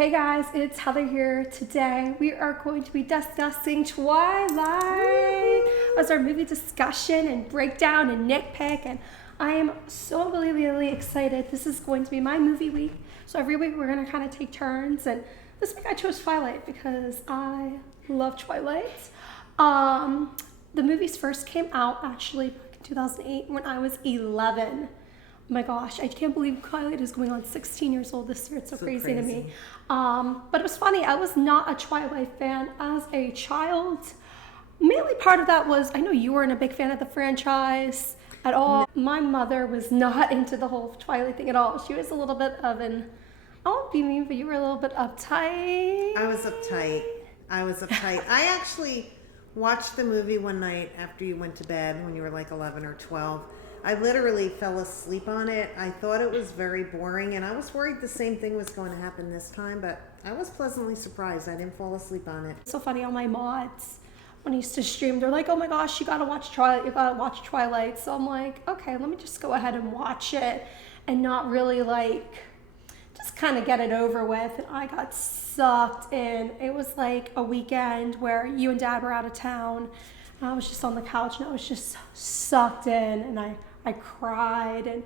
Hey guys, it's Heather here. Today we are going to be discussing Twilight as our movie discussion and breakdown and nitpick, and I am so really excited. This is going to be my movie week. So every week we're going to kind of take turns, and this week I chose Twilight because I love Twilight. The movies first came out actually back in 2008 when I was 11. Oh my gosh, I can't believe Twilight is going on 16 years old this year. It's so crazy to me. But it was funny. I was not a Twilight fan as a child. Mainly part of that was, I know you weren't a big fan of the franchise at all. No. My mother was not into the whole Twilight thing at all. She was a little bit of an, I won't be mean, but you were a little bit uptight. I was uptight. I actually watched the movie one night after you went to bed when you were like 11 or 12. I literally fell asleep on it. I thought it was very boring, and I was worried the same thing was going to happen this time, but I was pleasantly surprised. I didn't fall asleep on it. It's so funny, all my mods, when I used to stream, they're like, oh my gosh, you gotta watch Twilight. So I'm like, okay, let me just go ahead and watch it and not really just kind of get it over with. And I got sucked in. It was like a weekend where you and Dad were out of town. I was just on the couch and I was just sucked in, and I cried, and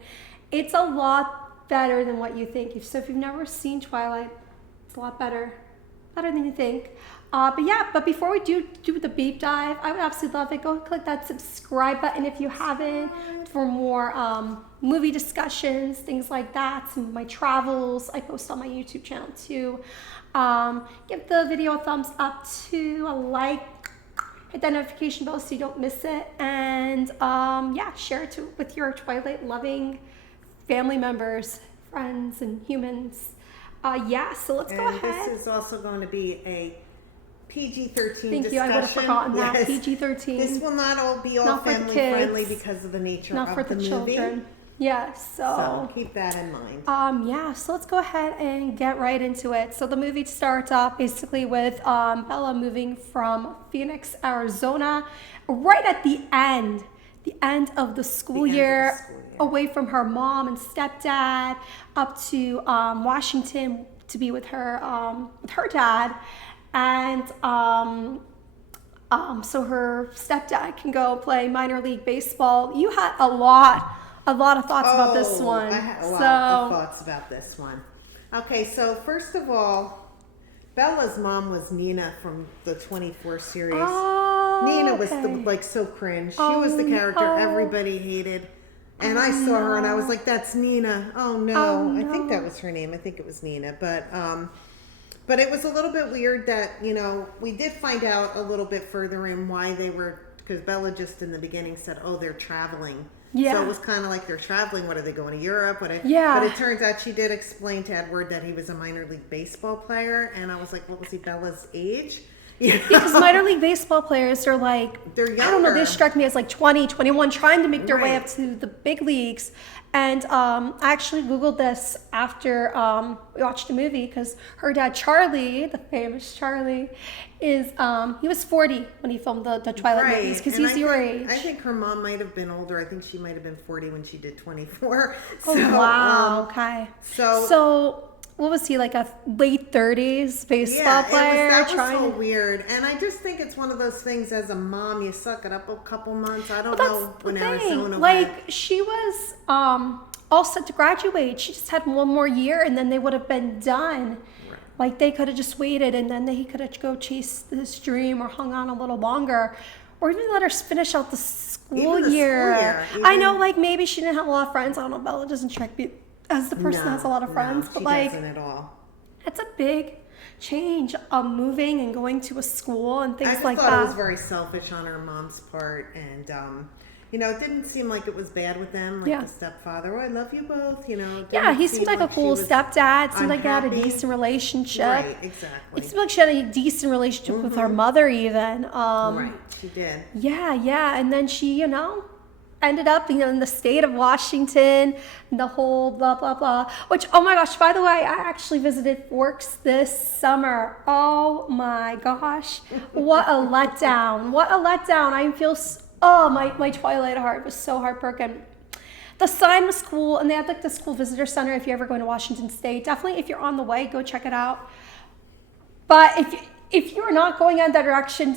it's a lot better than what you think. So if you've never seen Twilight, it's a lot better than you think. But before we do the deep dive, I would absolutely love it. Go click that subscribe button if you haven't for more movie discussions, things like that. Some of my travels I post on my YouTube channel too. Give the video a thumbs up too, a like. Hit that notification bell so you don't miss it, and share it with your Twilight loving family members, friends, and humans. So let's go ahead. This is also going to be a PG-13 Thank you. I would have forgotten that. PG-13. This will not all be all family friendly because of the nature of the movie. Not for the children. Yes, so keep that in mind. So let's go ahead and get right into it. So the movie starts off basically with Bella moving from Phoenix, Arizona, right at the end of the school year, away from her mom and stepdad, up to Washington to be with her dad, and so her stepdad can go play minor league baseball. You had a lot of thoughts about this one. I had a lot of thoughts about this one. Okay, so first of all, Bella's mom was Nina from the 24 series. Nina was so cringe. She was the character everybody hated. And I saw her and I was like, that's Nina. Oh no. I think that was her name. I think it was Nina. But it was a little bit weird that, we did find out a little bit further in why they were, because Bella just in the beginning said, oh, they're traveling. Yeah. So it was kind of like they're traveling. What, are they going to Europe? But it turns out she did explain to Edward that he was a minor league baseball player. And I was like, what was he, Bella's age? Because minor league baseball players are they're younger. I don't know, they struck me as 20, 21, trying to make their way up to the big leagues. And I actually Googled this after we watched the movie, because her dad, Charlie, the famous Charlie, is he was 40 when he filmed the Twilight movies, because he's your age. I think her mom might have been older. I think she might have been 40 when she did 24. Oh, so, wow. Okay. So what was he, a late 30s baseball player? That was so weird. And I just think it's one of those things, as a mom, you suck it up a couple months. I don't know when Arizona went. She was all set to graduate. She just had one more year, and then they would have been done. Right. They could have just waited, and then he could have go chase this dream or hung on a little longer. Or even let her finish out the school year. I know, maybe she didn't have a lot of friends. I don't know, Bella doesn't strike me as the person that has a lot of friends, but she doesn't at all. It's a big change of moving and going to a school and things like that. I thought it was very selfish on her mom's part, and it didn't seem like it was bad with them, the stepfather. Oh, I love you both. He seemed like a cool stepdad. Seemed like they had a decent relationship. Right, exactly. It seemed like she had a decent relationship with her mother, even. Right, she did. Yeah, and then she, ended up in the state of Washington, the whole blah blah blah, which, oh my gosh, by the way, I actually visited Forks this summer. Oh my gosh, what a letdown. I feel my Twilight heart was so heartbroken. The sign was cool, and they had like the school visitor center. If you're ever going to Washington State, definitely if you're on the way, go check it out. But if you're not going in that direction,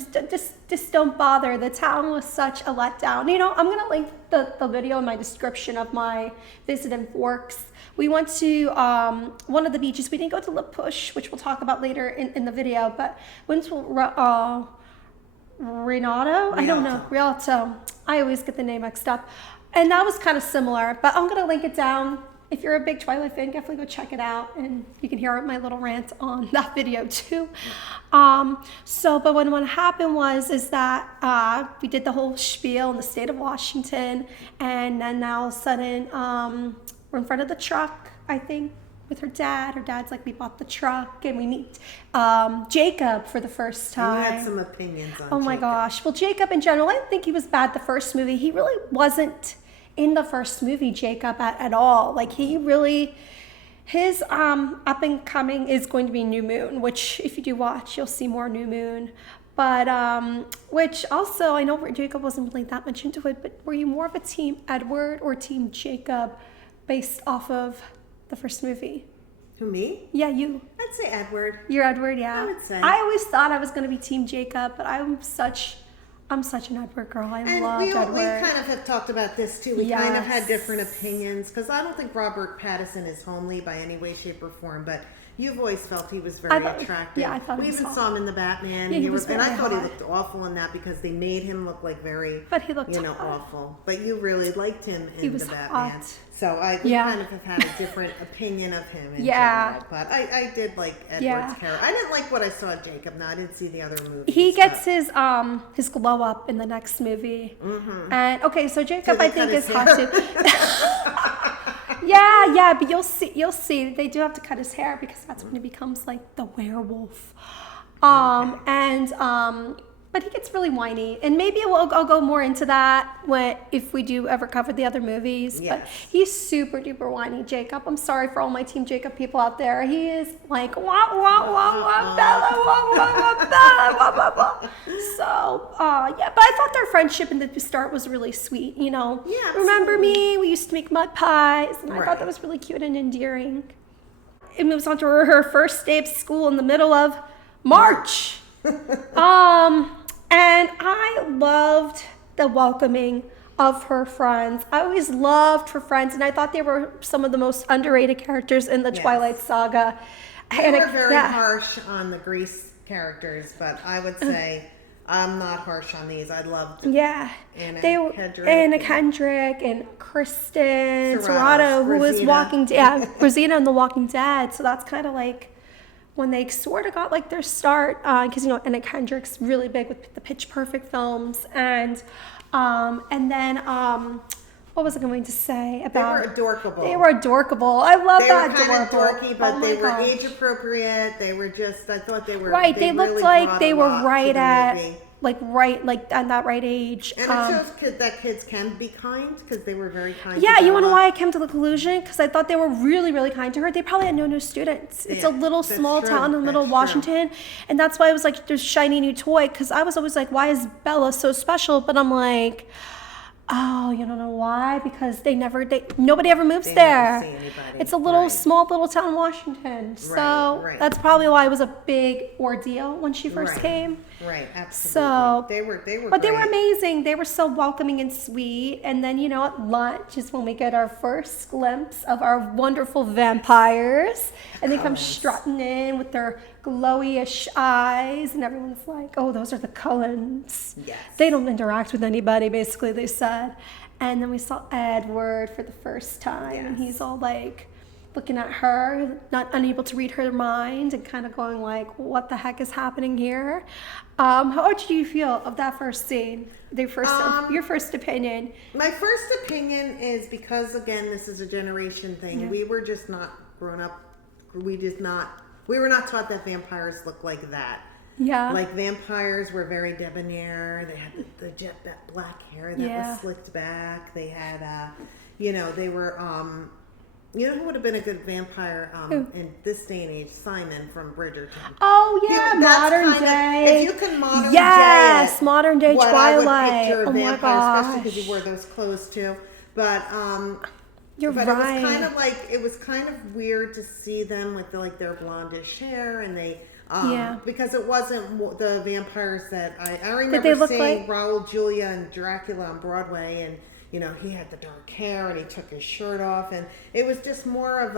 just don't bother. The town was such a letdown. You know, I'm gonna link the video in my description of my visit in Forks. We went to one of the beaches. We didn't go to La Push, which we'll talk about later in the video, but went to Renato. I don't know, Rialto. I always get the name mixed up. And that was kind of similar, but I'm gonna link it down. If you're a big Twilight fan, definitely go check it out, and you can hear my little rant on that video too. But what happened is that we did the whole spiel in the state of Washington, and then now all of a sudden we're in front of the truck, I think, with her dad. Her dad's like, we bought the truck, and we meet Jacob for the first time. You had some opinions on Oh my gosh. Well, Jacob in general, I didn't think he was bad the first movie. He really wasn't in the first movie, Jacob, at all. Like, he really, his up and coming is going to be New Moon, which if you do watch, you'll see more New Moon. But, which also, I know Jacob wasn't really that much into it, but were you more of a team Edward or team Jacob based off of the first movie? Who, me? Yeah, you. I'd say Edward. You're Edward, yeah. I would say. I always thought I was going to be team Jacob, but I'm such an Edward girl. I love Edward. We kind of have talked about this too. We kind of had different opinions, because I don't think Robert Pattinson is homely by any way, shape, or form, but you've always felt he was very attractive. Yeah, I thought we even saw him in the Batman. Yeah, he was very and I thought he hot. looked awful in that because they made him look like very, But he looked awful. But you really liked him in the Batman. Hot. So we kind of have had a different opinion of him in general. But I did like Edward's character. I didn't like what I saw of Jacob. No, I didn't see the other movies. He gets his glow up in the next movie. Mm-hmm. And okay, so Jacob I think is hot too. Yeah, but you'll see. They do have to cut his hair because that's when he becomes like the werewolf. But he gets really whiny, and maybe I'll go more into that if we do ever cover the other movies. Yes. But he's super duper whiny, Jacob. I'm sorry for all my Team Jacob people out there. He is like wah wah wah wah Bella wah wah wah Bella wah wah wah. So but I thought their friendship in the start was really sweet. You know, remember me? We used to make mud pies, and I thought that was really cute and endearing. It moves on to her first day of school in the middle of March. And I loved the welcoming of her friends. I always loved her friends, and I thought they were some of the most underrated characters in the Twilight saga. They were very harsh on the Grease characters, but I would say I'm not harsh on these. I loved Anna Kendrick and Kristen Serrato, who was Rosina in The Walking Dead. So that's kind of like when they sort of got like their start, because Anna Kendrick's really big with the Pitch Perfect films, and then what was I going to say about? They were adorkable. They were adorkable. I love that. They were kind of dorky, but they were age appropriate. They were just. I thought they were right. They looked really like they were right at movie. At that right age. And it shows that kids can be kind, because they were very kind. Yeah, you want to know why I came to the conclusion? Because I thought they were really, really kind to her. They probably had no students. It's a little small town in the middle of Washington. And that's why I was like, there's shiny new toy. Because I was always like, why is Bella so special? But I'm like, oh, you don't know why? Because nobody ever moves there. Never see anybody. It's a small little town in Washington. So that's probably why it was a big ordeal when she first came. Right, absolutely. So they were But they were amazing. They were so welcoming and sweet. And then, at lunch is when we get our first glimpse of our wonderful vampires. And they come strutting in with their glowy-ish eyes, and everyone's like, oh, those are the Cullens. Yes. They don't interact with anybody, basically, they said. And then we saw Edward for the first time, and he's all like looking at her, not unable to read her mind, and kind of going like, what the heck is happening here? How did you feel of that first scene? Your first opinion? My first opinion is because, again, this is a generation thing. Yeah. We were just not grown up. We were not taught that vampires look like that. Yeah. Like, vampires were very debonair. They had the jet black hair that was slicked back. They had, they were, who would have been a good vampire in this day and age? Simon from Bridgerton. Oh, yeah, modern day. If you can modern day modern day what Twilight. I would picture Oh, vampires, my gosh. especially because he wore those clothes too. You're but right. it was kind of weird to see them with like their blondish hair, and they because it wasn't the vampires that I remember seeing Raul Julia and Dracula on Broadway, and he had the dark hair and he took his shirt off, and it was just more of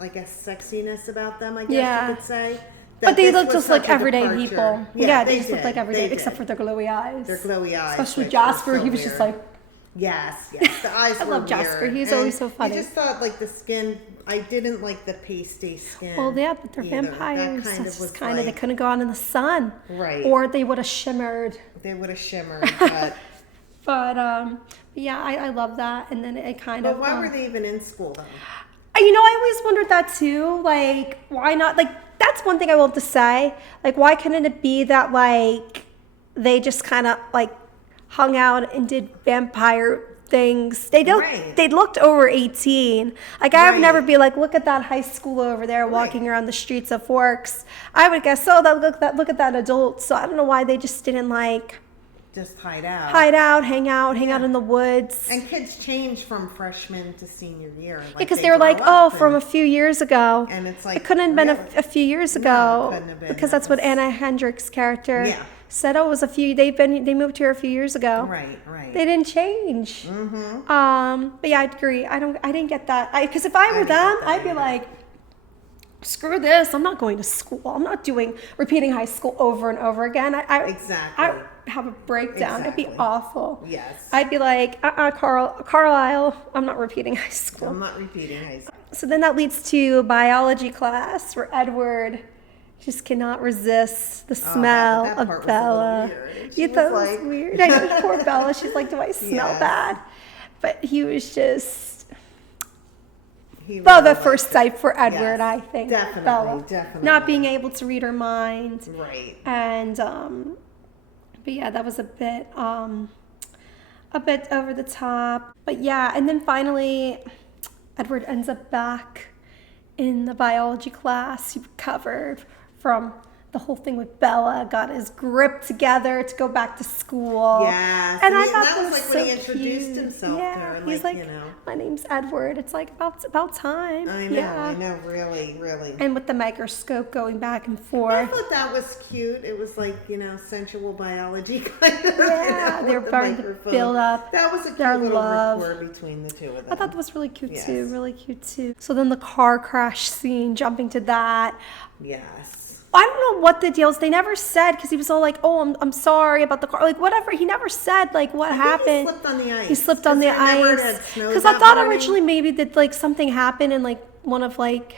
I guess sexiness about them, I guess you could say. But they looked just like everyday people. Yeah, they just looked like everyday, except for their glowy eyes. Their glowy eyes. Especially Jasper, he was just like... Yes. The eyes I were love Jasper. weird. He's always so funny. I just thought like the skin, I didn't like the pasty skin. Well, yeah, but they're vampires. That they couldn't go out in the sun. Right. Or they would have shimmered. But yeah, I love that. And then it kind of... But why were they even in school though? I always wondered that too. Like, why not? Like, that's one thing I want to say. Like, why couldn't it be that, like, they just kind of, like, hung out and did vampire things? They looked over 18. Like, I would never be like, look at that high schooler over there walking around the streets of Forks. I would guess, look at that adult. So I don't know why they just didn't, like... Just hang out in the woods. And kids change from freshman to senior year. Like because they were like, from a few years ago. And it's like, it couldn't have been a few years ago. No, it couldn't have been. Because that's what Anna Hendricks' character said. Oh, it was they moved here a few years ago. Right. They didn't change. Mm-hmm. But yeah, I'd agree. I didn't get that. Because if I were them, I'd be like, screw this. I'm not going to school. I'm not repeating high school over and over again. I have a breakdown. It'd be awful. Yes. I'd be like, Carlisle, I'm not repeating high school. So then that leads to biology class where Edward just cannot resist the smell of Bella. You thought it was weird? I know, poor Bella. She's like, do I smell bad? But he was just... love at first sight for Edward, I think. Definitely. Not being able to read her mind. Right. And, but yeah, that was a bit over the top. But yeah, and then finally, Edward ends up back in the biology class. He recovered from the whole thing with Bella, got his grip together to go back to school. Yes. And I thought that was like so when he introduced himself there. He's like, my name's Edward. It's like about time. I know, really. And with the microscope going back and forth. I thought that was cute. It was like, sensual biology kind of. Yeah, they were starting to build up that was a cute little rapport between the two of them. I thought that was really cute too. So then the car crash scene, jumping to that. Yes. I don't know what the deal is. They never said, because he was all like, oh, I'm sorry about the car. Like, whatever. He never said, like, what happened. He slipped on the ice. Because I thought originally maybe that, like, something happened and, like, one of, like,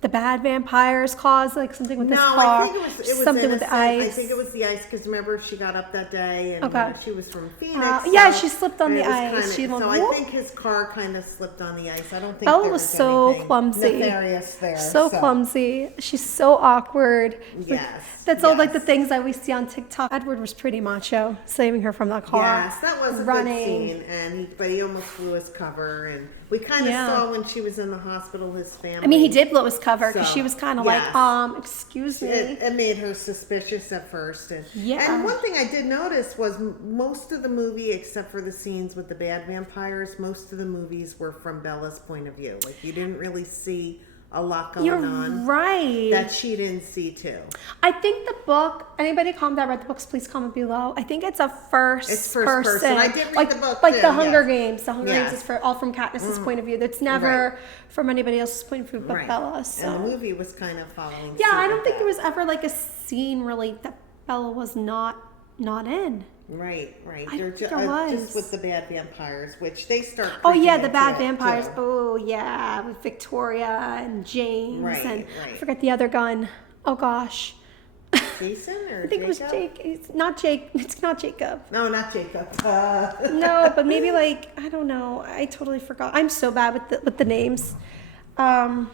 the bad vampires caused, like, something with his car. No, I think it was something with the ice. I think it was the ice, because remember, she got up that day, and she was from Phoenix. She slipped on the ice. I think his car kind of slipped on the ice. I don't think Bella was so clumsy. Nefarious there. So clumsy. She's so awkward. Yes. That's all like the things that we see on TikTok. Edward was pretty macho, saving her from that car. Yes, that was a good scene, but he almost blew his cover, and we kind of saw when she was in the hospital, his family. I mean, he did blow his cover because she was kind of like, excuse me. It made her suspicious at first. And one thing I did notice was most of the movie, except for the scenes with the bad vampires, most of the movies were from Bella's point of view. Like, you didn't really see a lot going on. You're right. That she didn't see too. I think the book, anybody that read the books, please comment below. I think it's a first person. I did read the book like too, the Hunger Games. The Hunger Games is all from Katniss's point of view. That's never from anybody else's point of view but Bella. So. And the movie was kind of following. Yeah, I don't think there was ever like a scene really that Bella was not in. Right. There just with the bad vampires, which they start. The bad vampires. Oh yeah, with Victoria and James and I forget the other gun. Oh gosh. Jason or I think Jacob? It was Jake. It's not Jake. It's not Jacob. No, not Jacob. No, but maybe like I don't know. I totally forgot. I'm so bad with the names. But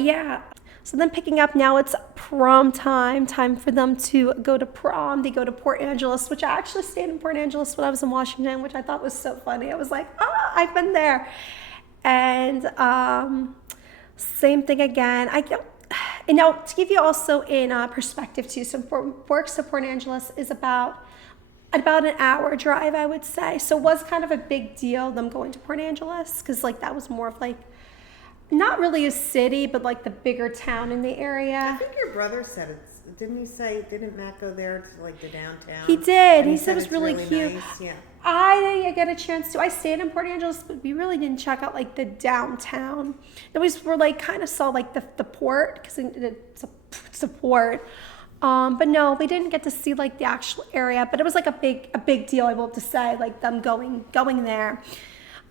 yeah. So then picking up now, it's prom time for them to go to prom. They go to Port Angeles, which I actually stayed in Port Angeles when I was in Washington, which I thought was so funny. I was like, I've been there. And same thing again. And now to give you also in perspective too, so Port Angeles is about about an hour drive, I would say. So it was kind of a big deal, them going to Port Angeles, because like that was more of like, not really a city, but like the bigger town in the area. I think your brother said it. Didn't Matt go there to like the downtown? He did. And He said it was really cute. Nice. Yeah. I didn't get a chance to. I stayed in Port Angeles, but we really didn't check out like the downtown. Then were like kind of saw like the port, because it's a port. But no, we didn't get to see like the actual area. But it was like a big deal, I will have to say, like them going there.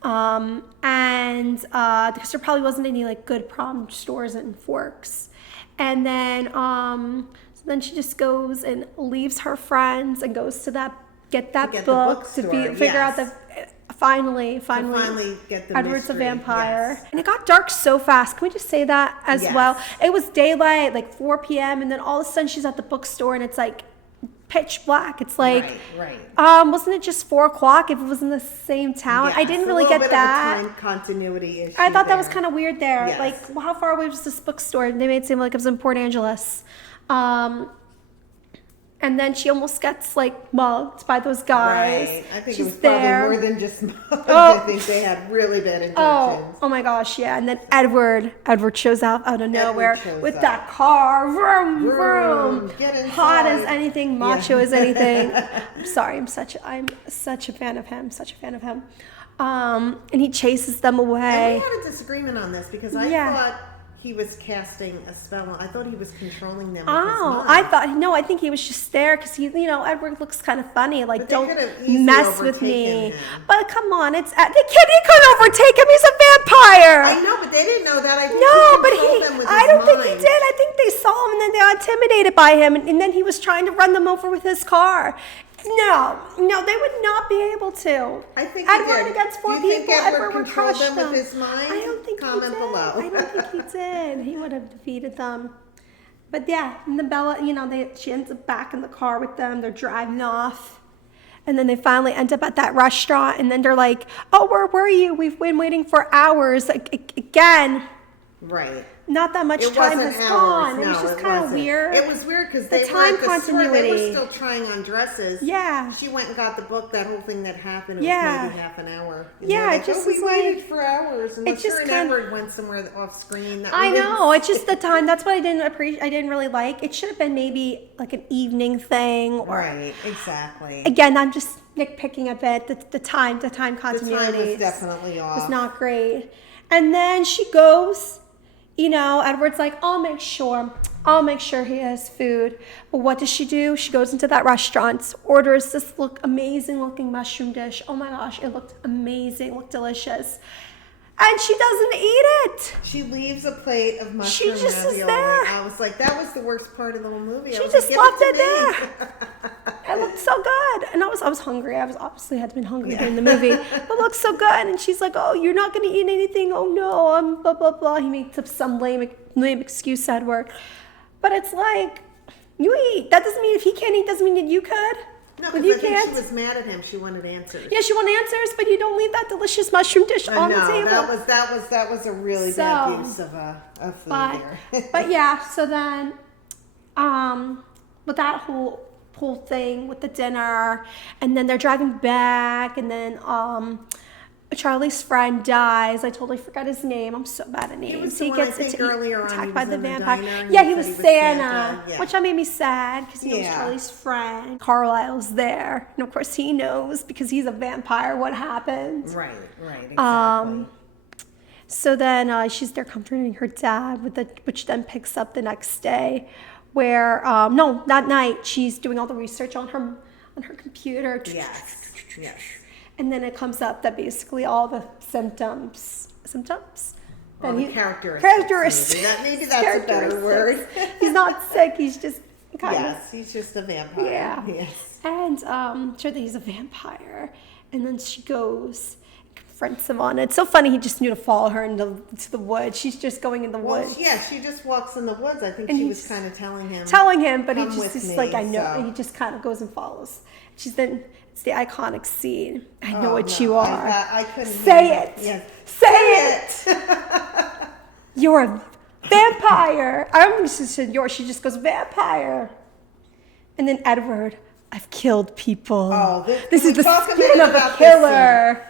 And because there probably wasn't any like good prom stores in Forks. And then so then she just goes and leaves her friends and goes to get that book to figure out the finally get the Edward's mystery. a vampire. Yes. And it got dark so fast. Can we just say that as Yes. well? It was daylight, like 4 p.m. and then all of a sudden she's at the bookstore and it's like pitch black. It's like right. wasn't it just 4 o'clock if it was in the same town? Yes, I didn't a really little get bit that. Of a time continuity issue. I thought that was there. kind of weird there. Yes. Like, well, how far away was this bookstore? They made it seem like it was in Port Angeles. And then she almost gets like mugged by those guys. Right. I think She's it was there. probably more than just mugs. Oh. I think they had really bad intentions. Oh my gosh, yeah. And then Edward shows up out of nowhere shows with up. that car. Vroom, Vroom. vroom. Get inside. Hot as anything, macho Yeah. as anything. I'm sorry, I'm such a fan of him. And he chases them And away. we had a disagreement on this because I Yeah. thought he was casting a spell. I thought he was controlling them. Oh, I think he was just there because Edward looks kind of funny. Like, But they don't could have easily mess with overtaken me. him. But come on, he couldn't overtake him. He's a vampire. I know, but they didn't know that. I think No, he but controlled them with I his don't think he mind. did. I think they saw him and then they got intimidated by him. And then he was trying to run them over with his car. No, they would not be able to. I think he Edward did. against 4 Do you think people. Edward would controlled crush them with his mind? I don't think Comment he did. below. I don't think he did. He would have defeated them. But yeah, and then Bella, she ends up back in the car with them. They're driving off. And then they finally end up at that restaurant. And then they're like, oh, where were you? We've been waiting for hours. Like, again. Right. Not that much It time wasn't has hours. gone. No, it was just it kind of wasn't. weird. It was weird because The they were time at the store. They continuity. were still trying on dresses. Yeah. She went and got the book. That whole thing that happened. It Yeah. was maybe half an hour. And Yeah, they're it just we was waited like- for hours. Unless just her and kind- Edward went somewhere off screen. That I we didn't know. It's see. just the time. That's what I didn't appreciate. I didn't really like. It should have been maybe like an evening thing. Or, Right. Exactly. Again, I'm just nitpicking a bit. The time The continuity time was definitely off. was not great. And then she goes. Edward's like, I'll make sure he has food. But what does she do? She goes into that restaurant, orders this amazing looking mushroom dish. Oh my gosh, it looked amazing, looked delicious. And she doesn't eat it. She leaves a plate of mushroom just is ravioli. there. I was like, that was the worst part of the whole movie. I She was just like, left give it to me. It looked so good. And I was hungry. I was obviously had been hungry during the movie. It looked so good. And she's like, oh, you're not going to eat anything. Oh, no, I'm blah, blah, blah. He makes up some lame excuse, Edward. But it's like, you eat. That doesn't mean if he can't eat, doesn't mean that you could. No, When because you I think can't. she was mad at him. She wanted answers. Yeah, she want answers, but you don't leave that delicious mushroom dish on the table. that was a really bad use of food there. But yeah, so then with that whole thing with the dinner, and then they're driving back, and then Charlie's friend dies. I totally forgot his name. I'm so bad at names. He was the one, I think, earlier on, he attacked by was the in the vampire. diner, and Yeah, he he said was he was Santa, Santa, yeah. which that made me sad because he was Yeah. Charlie's friend. Carlisle's there, and of course he knows because he's a vampire what happened. Right, exactly. So then she's there comforting her dad, which then picks up the next day, where that night she's doing all the research on her computer. Yes. And then it comes up that basically all the symptoms. All the Characteristics. Maybe that's a better word. He's not sick. He's just kind of. Yes, he's just a vampire. Yeah. Yes. And sure that he's a vampire. And then she goes and confronts him on it. It's so funny. He just knew to follow her into the woods. She's just going in the Well, woods. yeah, she just walks in the woods. I think And she he's was kind of telling him. But he "Come just with is me," like, I know. so- And he just kind of goes and follows. It's the iconic scene. I know Oh, what no, you are. I couldn't Say hear it. that. Yes. Say it. You're a vampire. I don't think she said yours. She just goes, vampire. And then Edward, I've killed people. Oh, this is the talk a skin minute of a about this killer.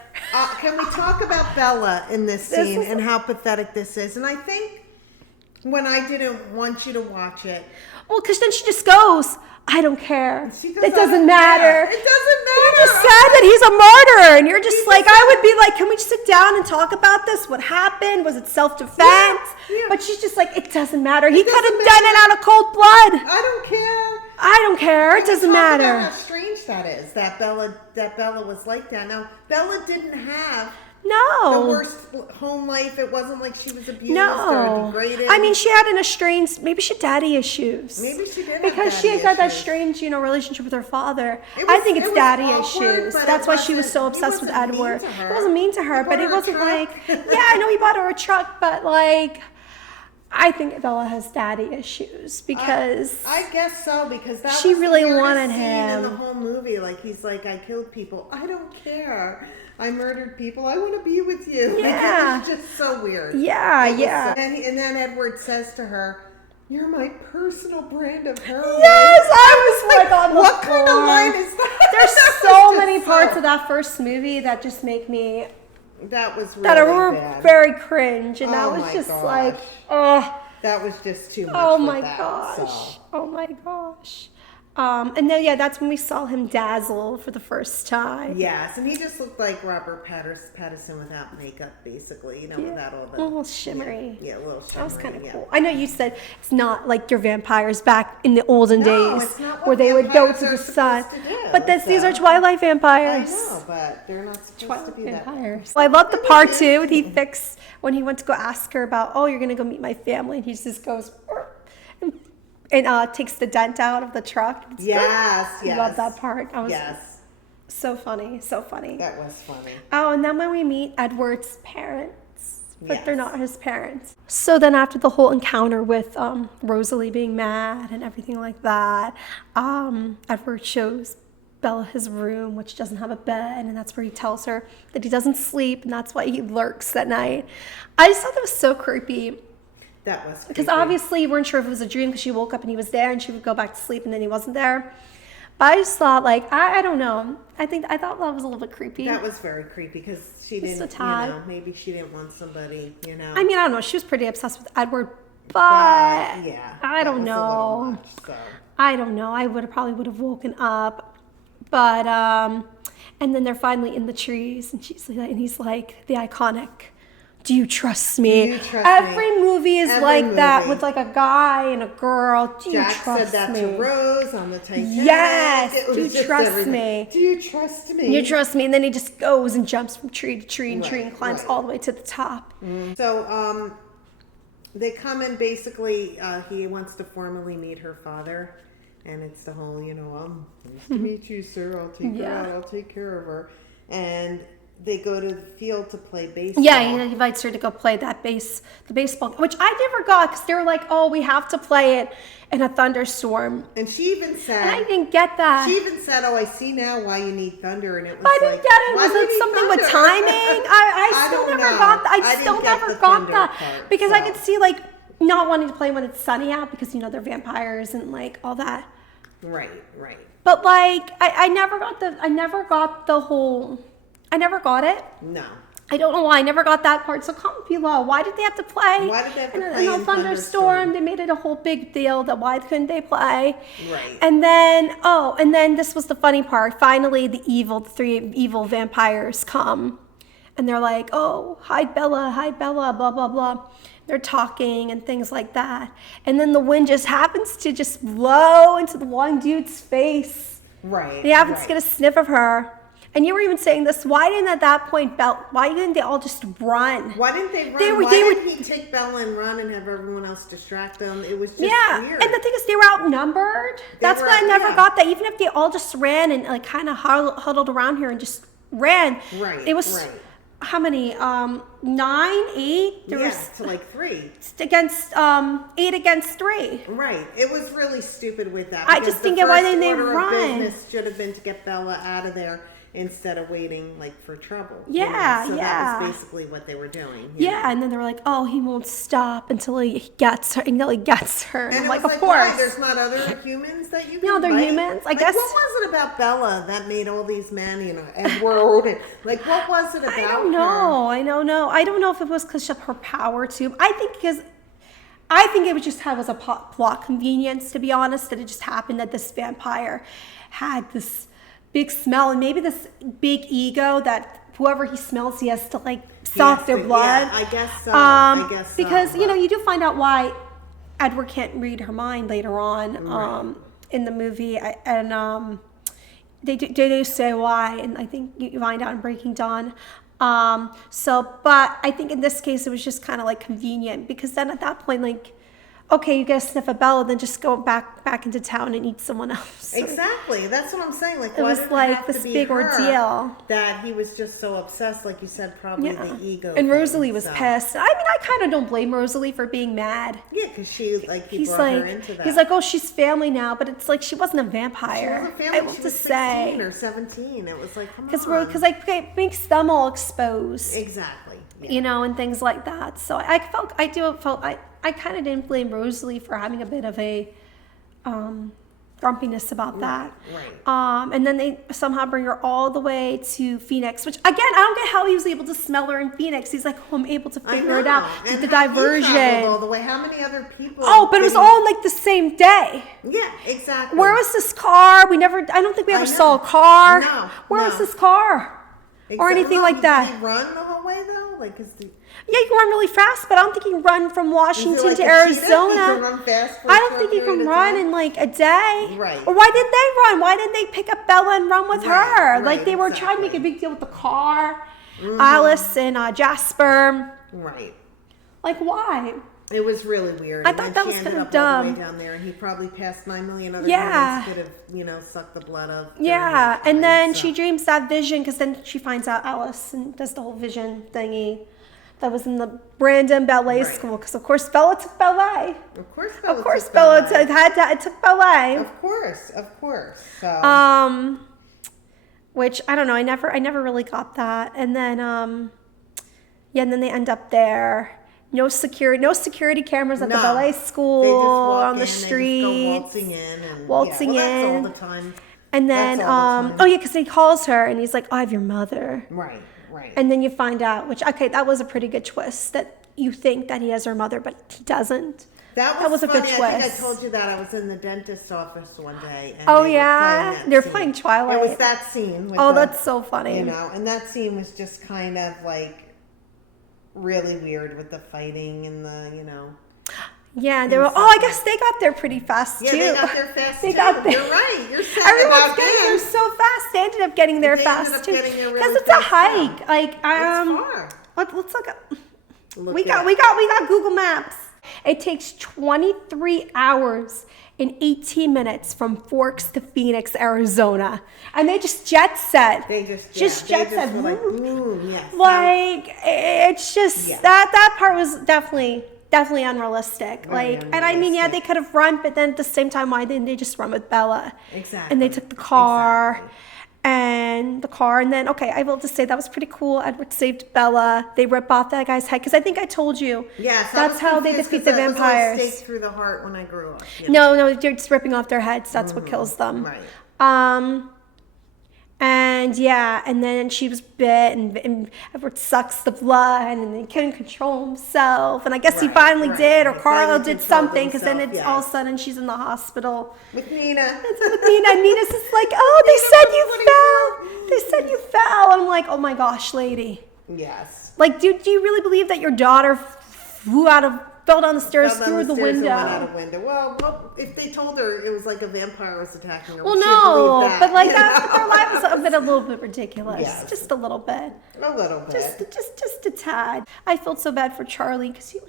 Can we talk about Bella in this scene and how pathetic this is? And I think when I didn't want you to watch it. Well, because then she just goes, I don't care. It doesn't It matter. doesn't matter. You just said that he's a murderer, and you're just like, I would be like, can we just sit down and talk about this? What happened? Was it self-defense? Yeah. But she's just like, it doesn't matter. He could have done it out of cold blood. I don't care. I don't care. It doesn't matter. About how strange that is that Bella was like that. Now Bella didn't have the worst home life. It wasn't like she was abused or degraded. I mean, she had an estranged, maybe she had daddy issues. Maybe she did because she had got that strange, relationship with her father. I think it's daddy issues. That's why she was so obsessed with Edward. It wasn't mean to her, but it wasn't like, yeah, I know he bought her a truck, but like, I think Bella has daddy issues because I guess so, because that she was really the wanted scene him in the whole movie. Like, he's like, I killed people. I don't care. I murdered people. I want to be with you. Yeah. Like, it was just so weird. Yeah, yeah. And then Edward says to her, "You're my personal brand of heroin." Yes, I was like on the what floor. kind of line is that? There's so many parts of that first movie that just make me that was really that are bad. very cringe, and that Oh was my just gosh. like, oh. That was just too much. Oh for my that, gosh. so. Oh my gosh. And then, yeah, that's when we saw him dazzle for the first time. Yes, and he just looked like Robert Pattinson without makeup, basically, without all the... A little shimmery. Yeah, a little shimmery. That was kind of cool. I know you said it's not like your vampires back in the olden days it's not what where they would go to the vampires are sun. supposed to do, But these are Twilight vampires. I know, but they're not supposed Twilight to be vampires. Well, I love the part too. He fixed when he went to go ask her about, oh, you're going to go meet my family. And he just goes... and takes the dent out of the truck. Yes. I love that part. Yes. So funny, so funny. That was funny. Oh, and then when we meet Edward's parents, but they're not his parents. So then after the whole encounter with Rosalie being mad and everything like that, Edward shows Bella his room, which doesn't have a bed, and that's where he tells her that he doesn't sleep, and that's why he lurks that night. I just thought that was so creepy. That was Because creepy. obviously you weren't sure if it was a dream because she woke up and he was there, and she would go back to sleep and then he wasn't there. But I just thought, like, I don't know. I thought that was a little bit creepy. That was very creepy because she Just didn't, a tad. maybe she didn't want somebody, I mean, I don't know. She was pretty obsessed with Edward, but yeah, I don't know. Much, so. I don't know. I probably would have woken up, but and then they're finally in the trees, and he's like the iconic. Do you trust me? Do you trust Every me? movie is Every like movie. that with like a guy and a girl. Do you Jack trust said that me? to Rose on the Titanic. Yes. It was Do you just trust everything. me? Do you trust me? You trust me? And then he just goes and jumps from tree to tree and tree and climbs right. all the way to the top. So they come in basically, he wants to formally meet her father. And it's the whole, nice to meet you, sir. I'll take her out. I'll take care of her. And they go to the field to play baseball. Yeah, he invites her to go play the baseball, which I never got because they were like, oh, we have to play it in a thunderstorm. And she even said... And I didn't get that. She even said, oh, I see now why you need thunder. And it was I didn't get it. why Was do you it need something with thunder? timing? I still don't never know. got that. I didn't still get never the got thunder that. part, Because so. I could see, like, not wanting to play when it's sunny out because, they're vampires and, like, all that. Right. But, like, I never got the whole... I never got it. No. I don't know why. I never got that part. So comment below. Why did they have to play? Why did they have to play in a in thunderstorm? They made it a whole big deal that why couldn't they play? Right. And then this was the funny part. Finally, the three evil vampires come. And they're like, oh, hi Bella, blah, blah, blah. They're talking and things like that. And then the wind just happens to just blow into the one dude's face. Right. They happen to get a sniff of her. And you were even saying this. Why didn't they all just run? Why didn't they run? Why didn't he take Bella and run and have everyone else distract them? It was just weird. And the thing is, they were outnumbered. That's why I never got that. Even if they all just ran and like kind of huddled around here and just ran. Right. It was how many? 9, 8. There was to like 3 against 8 against 3. Right. It was really stupid with that. I just didn't get why they didn't order run. of business should have been to get Bella out of there instead of waiting like for trouble. Yeah, So yeah. that was basically what they were doing. Yeah, and then they were like, "Oh, he won't stop until he gets her." Until he gets her, and I'm it like, was "Of course." why? There's not other humans that you can No, they're bite? humans. I Like, guess. What was it about Bella that made all these men, Edward? Like, what was it about I don't know. I don't know. I don't know if it was because of her power too. I think it was just was a plot convenience, to be honest, that it just happened that this vampire had this big smell and maybe this big ego that whoever he smells, he has to like suck their blood. Yeah, I guess so. Because you do find out why Edward can't read her mind later on in the movie, and they do say why, and I think you find out in Breaking Dawn. But I think in this case it was just kind of like convenient because then at that point, like, okay, you get a sniff of Bella, then just go back into town and eat someone else. Exactly. That's what I'm saying. Like, It why was did like it have this to be big her ordeal. that he was just so obsessed, like you said, probably the ego. And thing, Rosalie was so. pissed. I mean, I kind of don't blame Rosalie for being mad. Yeah, because he He's brought like, her into that. he's like, oh, she's family now, but it's like she wasn't a vampire. She wasn't family. I will She was just 16 say, or 17. It was like, come on. because like it makes them all exposed. Exactly. Yeah. And things like that. So I kind of didn't blame Rosalie for having a bit of a grumpiness about that. Right. And then they somehow bring her all the way to Phoenix, which again, I don't get how he was able to smell her in Phoenix. He's like, oh, I'm able to figure it out. And The how he diversion. traveled all the way. How many other people? Oh, but it was all like the same day. Yeah, exactly. Where was this car? I don't think we ever saw a car. No. Where was this car? Or anything like that. Did he run the whole way though? Like, Yeah, you can run really fast, but I don't think you can run from Washington like to a Arizona. cheetah? You can run fast for I a don't short think you period can of run time? in like a day. Right. Or why did they run? Why didn't they pick up Bella and run with her? Right, Like they were trying to make exactly. a big deal with the car, Alice and Jasper. Right. Like why? It was really weird. I And thought then that she was ended kinda up dumb. all the way down there, and he probably passed 9 million other Yeah. humans could have, sucked the blood of. during Yeah, his and time, then so. she dreams that vision because then she finds out Alice and does the whole vision thingy that was in the Brandon ballet Right. school because of course Bella took ballet. Of course, Bella. Of course, took Bella ballet. took ballet. Of course. So. Which I don't know. I never really got that. And then, and then they end up there. No security cameras at the ballet school They just walk on the in, street. They just go waltzing in. And, Waltzing that's in. all the time. And then, That's all the time. because he calls her and he's like, "Oh, I have your mother." Right. And then you find out, that was a pretty good twist that you think that he has her mother, but he doesn't. That was a funny. good twist. I think I told you that I was in the dentist's office one day. And Oh they yeah, they're playing Twilight. It was that scene. With That's so funny. And that scene was just kind of like really weird with the fighting and the. Yeah, they were. Oh, I guess they got there pretty fast too. Yeah, they got there fast They too. got there. You're right. You're saying Everyone's about getting there them. so fast. They ended up getting there They fast ended up too, getting there because really it's a fast, hike. yeah. Like It's far. let's look up. Look We it got up. Google Maps. It takes 23 hours and 18 minutes from Forks to Phoenix, Arizona, and they just jet set. They just jet set. were like, yes. Like it's just Yeah. that part was definitely unrealistic. Very And I mean, yeah, unrealistic. they could have run, but then at the same time, why didn't they just run with Bella? Exactly. And they took the car. Exactly. And then, okay, I will just say that was pretty cool. Edward saved Bella. They rip off that guy's head because I think I told you. Yes, that's how they defeat the vampires. It was stake through the heart when I grew up. No, they're just ripping off their heads. That's what kills them. Right. And then she was bit, and Edward sucks the blood, and he couldn't control himself. And I guess he finally did, or He Carlo finally did controlled something, because then himself, it's all of a sudden she's in the hospital. With Nina. It's with Nina, and Nina's just like, oh, they said you fell. They said you fell. And I'm like, oh my gosh, lady. Yes. Like, do you really believe that your daughter fell down the stairs through the window? Out a window. Well, if they told her it was like a vampire was attacking her, Well, she'd no, believe that, but like you that, know? their life was a little bit ridiculous. Yes. Just a little bit. A little bit. Just a tad. I felt so bad for Charlie because she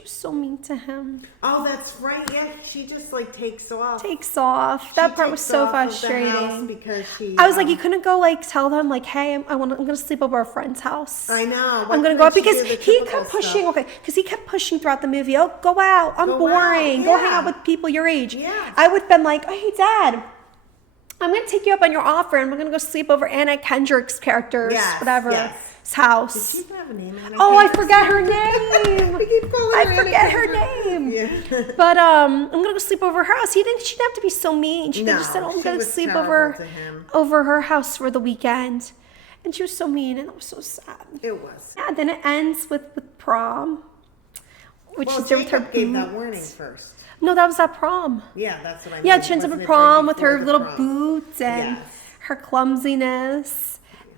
was so mean to him. Oh, that's right. Yeah, she just like takes off. That part was so frustrating. Because she. I was like, you couldn't go like tell them like, hey, I'm gonna sleep over our friend's house. I know. I'm gonna go out because he kept pushing. Okay, because he kept pushing throughout the movie. Oh, go out. I'm boring. Go hang out with people your age. Yeah. I would have been like, oh, hey, Dad. I'm going to take you up on your offer and we're going to go sleep over Anna Kendrick's character's house. Did she even have a name? Anna Oh, I Kendrick? forget her name. We keep calling her I Anna forget her Kendrick. name. Yeah. But I'm going to go sleep over her house. She didn't have to be so mean. She could just said, oh, I'm she going to was sleep terrible to him. over her house for the weekend. And she was so mean and it was so sad. It was. Yeah, then it ends with prom. Which Well, is there with her Jacob gave that boots. warning first. No, that was at prom. Yeah, that's what I mean. Yeah, she ends up Wasn't at it prom right with her before the little prom? boots and Yes. her clumsiness.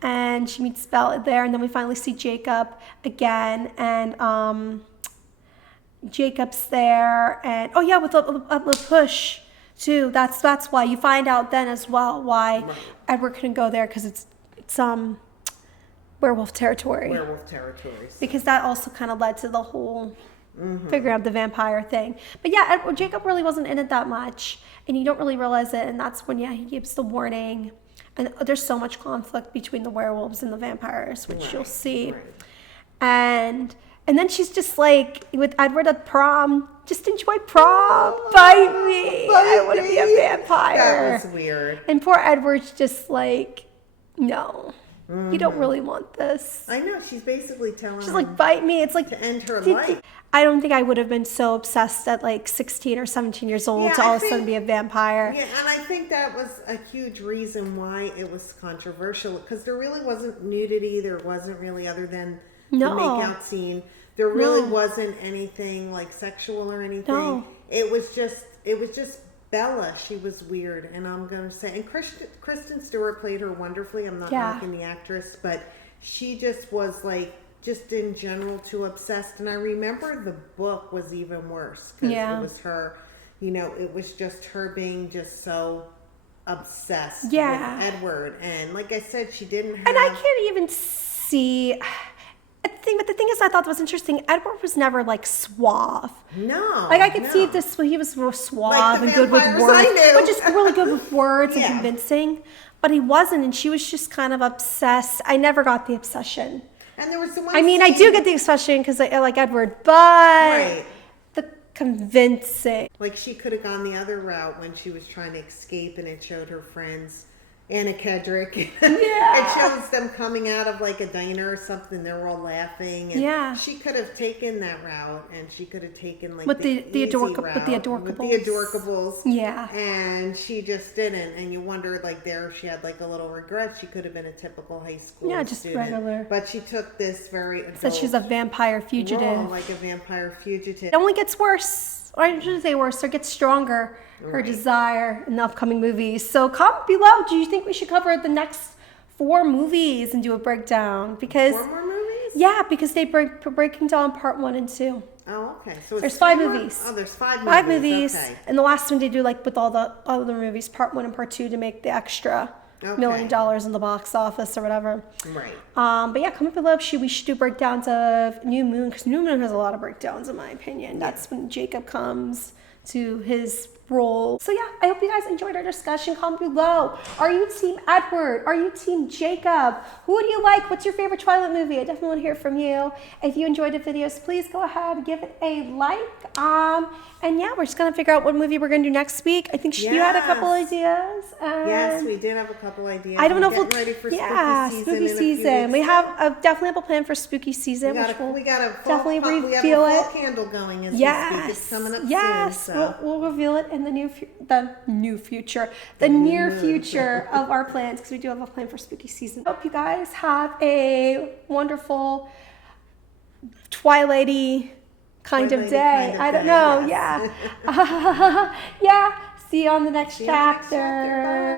And she meets Bella there, and then we finally see Jacob again, and Jacob's there, and oh yeah, with the push too. That's why you find out then as well why Edward couldn't go there, because it's werewolf territory. Werewolf territories. Because that also kind of led to the whole figuring out the vampire thing. But yeah, Jacob really wasn't in it that much, and you don't really realize it, and that's when he gives the warning. And there's so much conflict between the werewolves and the vampires, which you'll see. Right. And then she's just like, with Edward at prom, just enjoy prom, bite me. I want to be a vampire. That was weird. And poor Edward's just like, no, you don't really want this. I know, she's basically telling She's him like, bite me. It's like, to end her life. I don't think I would have been so obsessed at like 16 or 17 years old to all of a sudden be a vampire. Yeah, and I think that was a huge reason why it was controversial, because there really wasn't nudity. There wasn't really, other than the makeout scene. There really wasn't anything like sexual or anything. No. It was just Bella. She was weird, and I'm gonna say, and Kristen Stewart played her wonderfully. I'm not knocking the actress, but she just was like, just in general, too obsessed. And I remember the book was even worse, because it was her, it was just her being just so obsessed with Edward. And like I said, she didn't have... And I can't even see... But the thing is, I thought was interesting, Edward was never like suave. No. Like I could see if he was real suave like and good with words. But just really good with words and Yeah. convincing. But he wasn't, and she was just kind of obsessed. I never got the obsession. And there was the one I mean, I do get the obsession because I like Edward, but the convincing. Like she could have gone the other route when she was trying to escape, and it showed her friends Anna Kendrick. It shows them coming out of like a diner or something. They're all laughing. And she could have taken that route, and she could have taken like the adorkables. Yeah. And she just didn't. And you wonder, like, there she had like a little regret. She could have been a typical high school student, regular. But she took this very adult Said she's a vampire fugitive. role, like a vampire fugitive. It only gets worse. Or I shouldn't say worse, or gets stronger, her desire in the upcoming movies. So comment below, do you think we should cover the next 4 movies and do a breakdown? Because 4 more movies? Yeah, because they breaking down part 1 and 2. Oh, okay. So there's 5 movies. Oh, there's 5 movies. 5 movies. Okay. And the last one they do like with all the other movies, part 1 and part 2, to make the extra $1 million in the box office or whatever. Right. But yeah, comment below if we should do breakdowns of New Moon, because New Moon has a lot of breakdowns in my opinion. That's when Jacob comes to his role. So yeah, I hope you guys enjoyed our discussion. Comment below. Are you team Edward? Are you team Jacob? Who do you like? What's your favorite Twilight movie? I definitely want to hear from you. If you enjoyed the videos, please go ahead, give it a like. And yeah, we're just gonna figure out what movie we're gonna do next week. I think you had a couple ideas. Yes, we did have a couple ideas. I don't know if we're ready for spooky season. We have definitely have a plan for spooky season. We got a definitely reveal we have a fall candle going as we speak. It's coming up soon. So. We'll reveal it in the near future of our plans, because we do have a plan for spooky season. Hope you guys have a wonderful Twilighty kind of day. I don't know. Yes. Yeah. See you on the next chapter.